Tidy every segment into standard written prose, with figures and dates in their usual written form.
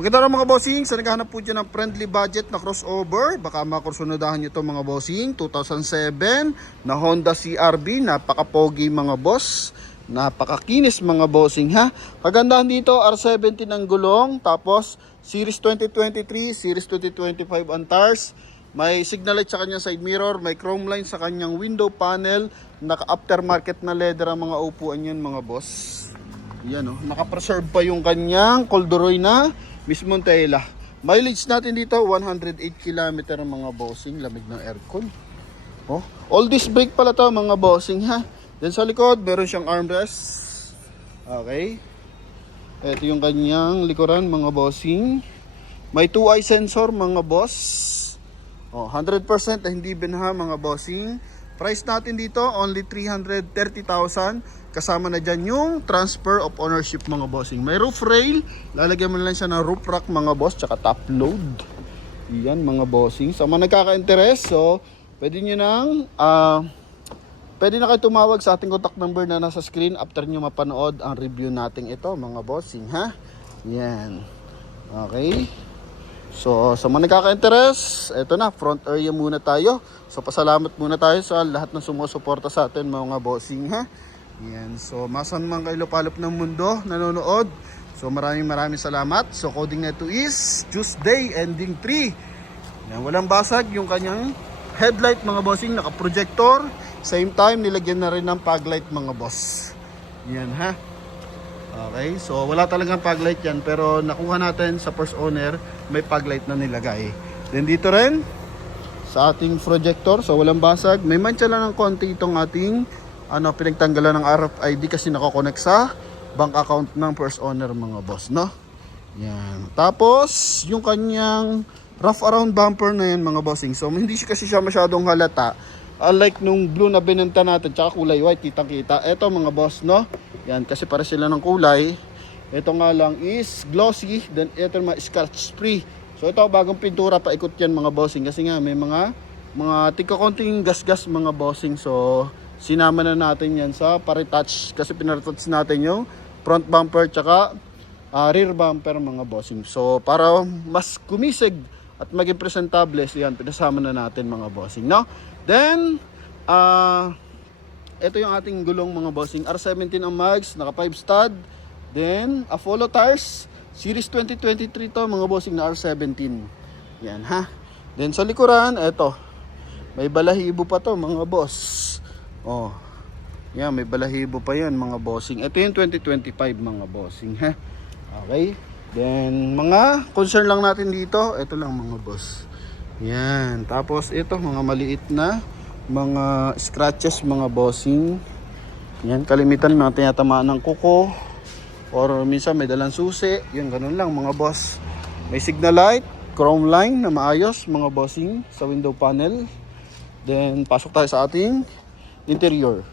Maganda rin mga bossing, sa naghahanap po dyan ng friendly budget na crossover, baka makursunodahan nyo ito mga bossing. 2007 na Honda CR-V, napaka-pogi mga boss, napakakinis mga bossing ha. Kagandahan dito, R17 ang gulong, tapos Series 2023, Series 2025 ang tires. May signal light sa kanyang side mirror, may chrome line sa kanyang window panel, naka-aftermarket na leather ang mga upuan yan mga boss. Yan o, naka-preserve pa yung kanyang corduroy na mismong tela. Mileage natin dito 108 km ang mga bossing, lamig ng aircon. Oh, all disc brake pala to mga bossing ha. Then sa likod, meron siyang armrest. Okay. Ito yung kanyang likuran mga bossing. May 2-eye sensor mga boss. Oh, 100% na hindi binha mga bossing. Price natin dito only 330,000. Kasama na dyan yung transfer of ownership mga bossing. May roof rail, lalagyan mo lang siya ng roof rack mga boss, tsaka top load. Yan mga bossing. Sa mga nagkaka-interest, so pwede nyo nang pwede na kayo tumawag sa ating contact number na nasa screen after nyo mapanood ang review natin ito mga bossing ha. Yan. Okay. So sa mga nagkaka-interest, eto na, front area muna tayo. So pasalamat muna tayo sa lahat ng sumusuporta sa atin mga bossing ha. Yan. So masan man kayo lupalop ng mundo nanonood. So maraming salamat. So coding na ito is Tuesday ending 3. Yan, walang basag yung kanyang headlight mga bossing, naka-projector. Same time nilagyan na rin ng fog light mga boss. Yan ha. Okay, so wala talagang fog light yan, pero nakuha natin sa first owner, may fog light na nilagay. Then dito rin sa ating projector, so walang basag. May mancha lang ng konti itong ating pinagtanggalan ng RFID kasi nakakonect sa bank account ng first owner mga boss, no? Yan. Tapos yung kanyang rough around bumper na yan mga bossing. So hindi kasi siya masyadong halata. Unlike nung blue na binenta natin, tsaka kulay white, kitang-kita. Ito mga boss, no? Yan, kasi para sila ng kulay. Ito nga lang is glossy, then ito naman scratch free. So ito, bagong pintura, paikot yan mga bossing. Kasi nga, may mga tika-konting gas-gas mga bossing. So, sinama na natin yan sa paretouch. Kasi pinaretouch natin yung front bumper, tsaka rear bumper mga bossing. So, para mas kumisig at maging presentable, so yan, pinasama na natin mga bossing, no? Then, ito yung ating gulong mga bossing. R17 ang mags, naka 5 stud. Then, Apollo tires, Series 2023 to mga bossing na R17. Yan ha. Then sa likuran, ito. May balahibo pa to mga boss. Oh. Yan, may balahibo pa yan mga bossing. Ito yung 2025 mga bossing ha. Okay. Then, mga concern lang natin dito, ito lang mga boss. Yan. Tapos ito, mga maliit na mga scratches mga bossing. Yan, kalimitan mga tinatamaan ng kuko. Or minsan may dalang susi. Yan, ganun lang mga boss. May signal light, chrome line na maayos mga bossing sa window panel. Then, pasok tayo sa ating interior.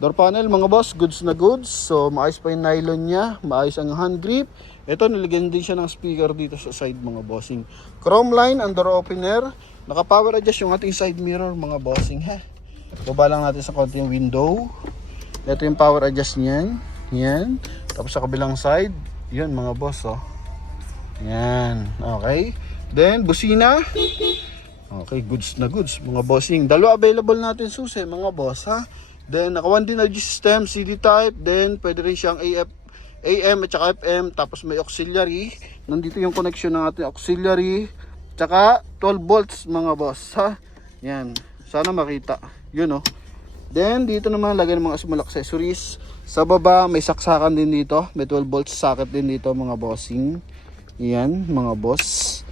Door panel mga boss, goods na goods. So, maayos pa yung nylon niya. Maayos ang hand grip. Ito, nilagyan din siya ng speaker dito sa side mga bossing. Chrome line, ang door opener. Naka-power adjust yung ating side mirror mga bossing ha. Baba lang natin sa konti yung window. Ito yung power adjust niyan. Yan. Tapos sa kabilang side, yun mga boss oh. Yan. Okay. Then, busina. Okay, goods na goods mga bossing. Dalawa available natin susi mga boss ha. Then, naka 1 din audio system, CD type. Then, pwede rin siyang AM at saka FM. Tapos may auxiliary. Nandito yung connection ng ating auxiliary. Tsaka 12 volts mga boss ha. Yan. Sana makita. Yun oh. Then, dito naman lagyan ng mga small accessories. Sa baba, may saksakan din dito. May 12 volts socket din dito mga bossing. Yan, mga boss.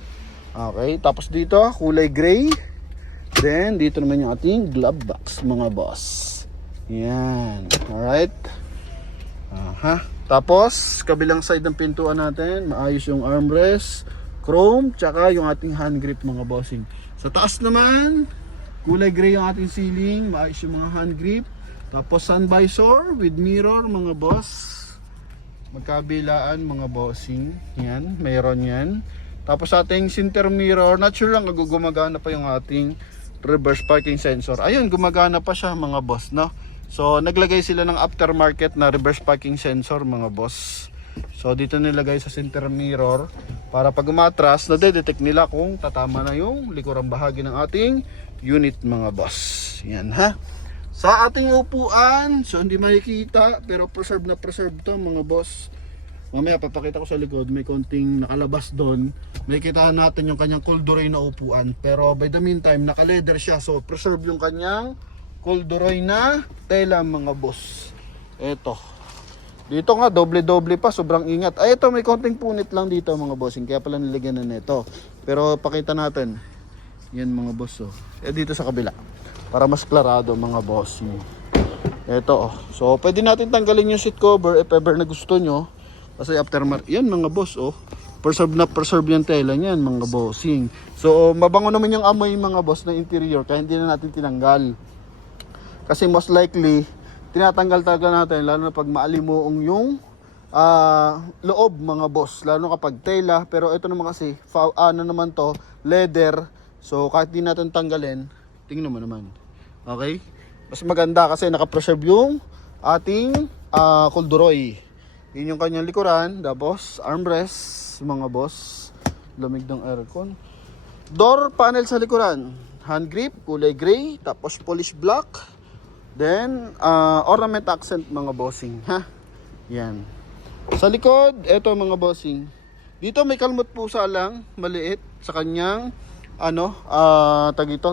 Okay. Tapos dito, kulay gray. Then, dito naman yung ating glove box mga boss. Yan. Alright. Aha. Tapos, kabilang side ng pintuan natin, maayos yung armrest, chrome, tsaka yung ating hand grip mga bossing. Sa taas naman, kulay gray yung ating ceiling, maayos yung mga hand grip. Tapos sun visor with mirror mga boss. Magkabilaan mga bossing. Yan, mayroon yan. Tapos ating center mirror, natural lang, gumagana pa yung ating reverse parking sensor. Ayun, gumagana pa siya mga boss, no? So, naglagay sila ng aftermarket na reverse parking sensor mga boss. So dito nilagay sa center mirror para pag umatras, nade-detect nila kung tatama na yung likurang bahagi ng ating unit mga boss. Yan ha. Sa ating upuan, so hindi makikita pero preserve na preserve to mga boss. Mamaya papakita ko sa likod, may konting nakalabas doon. May kita natin yung kanyang corduroy na upuan. Pero by the meantime, naka-leather siya. So preserve yung kanyang corduroy na tela mga boss. Eto. Dito nga, doble-doble pa. Sobrang ingat. Ay, ito, may konting punit lang dito mga bossing. Kaya pala nilagyan na nito. Pero pakita natin. Yan mga boss. Oh. Dito sa kabila. Para mas klarado mga bossing. Eto. Oh. So, pwede natin tanggalin yung seat cover if ever na gusto nyo. Kasi yan mga boss. Oh. Preserve na preserve yung tela niyan mga bossing. So, mabango naman yung amoy mga boss na interior. Kaya hindi na natin tinanggal. Kasi most likely, tinatanggal talaga natin lalo na pag maalimuong yung loob mga boss, lalo kapag tela. Pero ito naman kasi ano naman to, leather. So kahit di natin tanggalin, tingnan mo naman. Okay? Mas maganda kasi naka-preserve yung ating corduroy. Yun yung kanyang likuran, tapos armrest mga boss. Lamig ng aircon. Door panel sa likuran, hand grip, kulay gray, tapos polish black. Then, ornament accent mga bossing, ha? Yan. Sa likod, eto mga bossing. Dito may kalmot pusa lang, maliit, sa kanyang,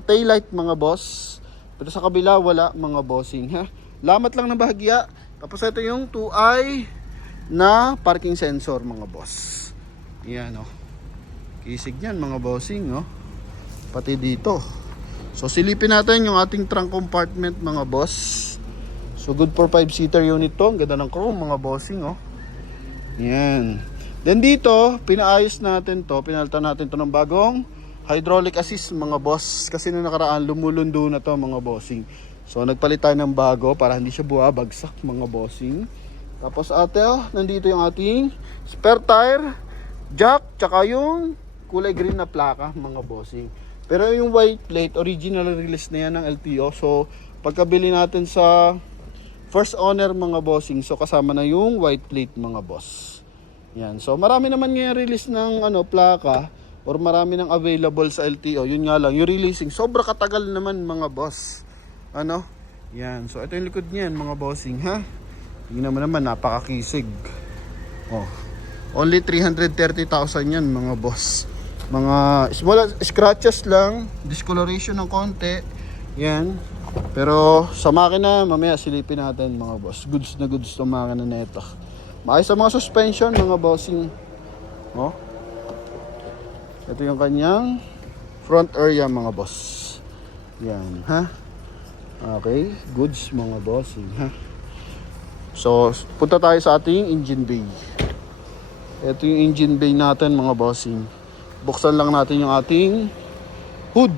taillight mga boss. Pero sa kabila, wala mga bossing, ha? Lamat lang na bahagya. Tapos ito yung 2i na parking sensor mga boss. Yan, oh. Kisig yan mga bossing, oh. Pati dito. So silipin natin yung ating trunk compartment mga boss. So good for 5-seater unit to. Ang ganda ng chrome mga bossing oh. Yan. Then dito, pinaayos natin to. Pinalitan natin to ng bagong hydraulic assist mga boss. Kasi nung nakaraan lumulundo na to mga bossing. So nagpalit tayo ng bago para hindi siya buwabagsak mga bossing. Tapos nandito yung ating spare tire, jack, tsaka yung kulay green na plaka mga bossing. Pero yung white plate, original release na yan ng LTO. So, pagkabili natin sa first owner mga bossing, so kasama na yung white plate mga boss. Yan. So, marami naman ngayon release ng plaka or marami nang available sa LTO. Yun nga lang, yung releasing, sobra katagal naman mga boss. Yan. So, ito yung likod niyan mga bossing, ha? Tingnan mo naman, napakakisig. Oh. Only 330,000 yan mga boss. Mga small scratches lang, discoloration ng konti. Yan. Pero sa makina, mamaya silipin natin mga boss. Goods na goods itong makina na ito. Maayos sa mga suspension mga bossing. Oh. Ito yung kanyang front area mga boss. Yan, ha? Okay, goods mga bossing, ha? So, punta tayo sa ating engine bay. Ito yung engine bay natin mga bossing. Buksan lang natin yung ating hood.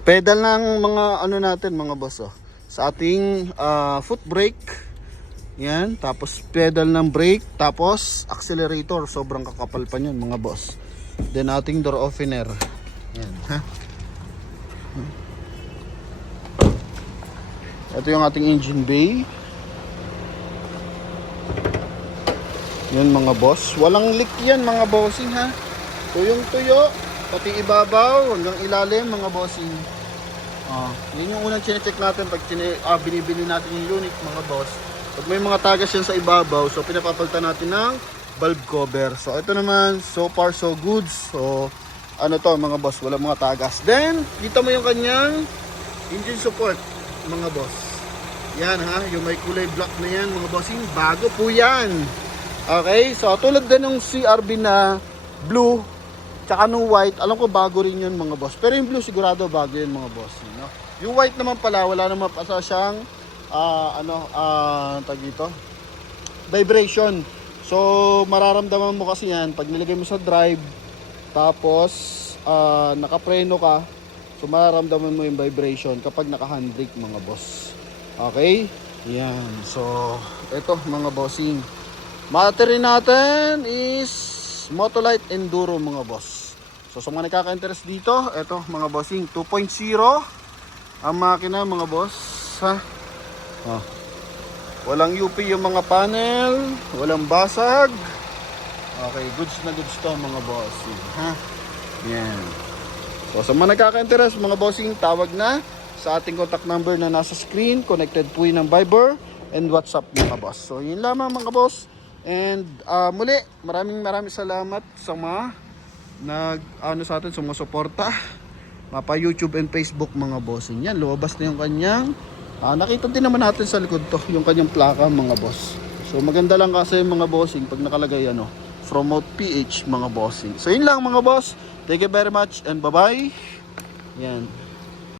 Pedal ng mga natin mga boss oh. Sa ating foot brake. Yan, tapos pedal ng brake, tapos accelerator, sobrang kakapal pa niyan mga boss. Then ating door opener. Yan, ha. Ito yung ating engine bay. Yan mga boss. Walang leak yan mga bossing ha. Tuyong-tuyo. Pati ibabaw hanggang ilalim mga bossing. Yun yung unang chinecheck natin pag binibili natin yung unit mga boss. Pag may mga tagas yan sa ibabaw, so pinapapalitan natin ng valve cover. So ito naman, so far so good. So to mga boss, walang mga tagas. Then, kita mo yung kanyang engine support mga boss. Yan ha, yung may kulay black na yan mga bossing. Bago po yan. Okay, so tulad din ng CRB na blue tsaka nung white, alam ko bago rin yun mga boss. Pero yung blue sigurado bago yun mga boss, no? Yung white naman pala, wala naman pa siyang vibration. So mararamdaman mo kasi yan pag nilagay mo sa drive, tapos nakapreno ka, so mararamdaman mo yung vibration kapag naka handbrake mga boss. Okay, yan. So eto mga bossing, battery natin is Motolite Enduro mga boss. So sa mga nakaka-interest dito, eto mga bossing, 2.0 ang makina mga boss, ha. Oh. Walang UP yung mga panel, walang basag. Okay, goods na goods to mga bossing, ha? Yan. So sa mga nagkaka-interest mga bossing, tawag na sa ating contact number na nasa screen. Connected po yun ng Viber and WhatsApp mga boss. So yun lamang mga boss. And muli, maraming salamat sa mga sa atin, sumusuporta. Mapa YouTube and Facebook mga bossing. Yan, lumabas na yung kanyang nakita din naman natin sa likod to, yung kanyang plaka mga boss. So maganda lang kasi mga bossing pag nakalagay from out PH mga bossing. So yun lang mga boss. Thank you very much and bye bye. Yan.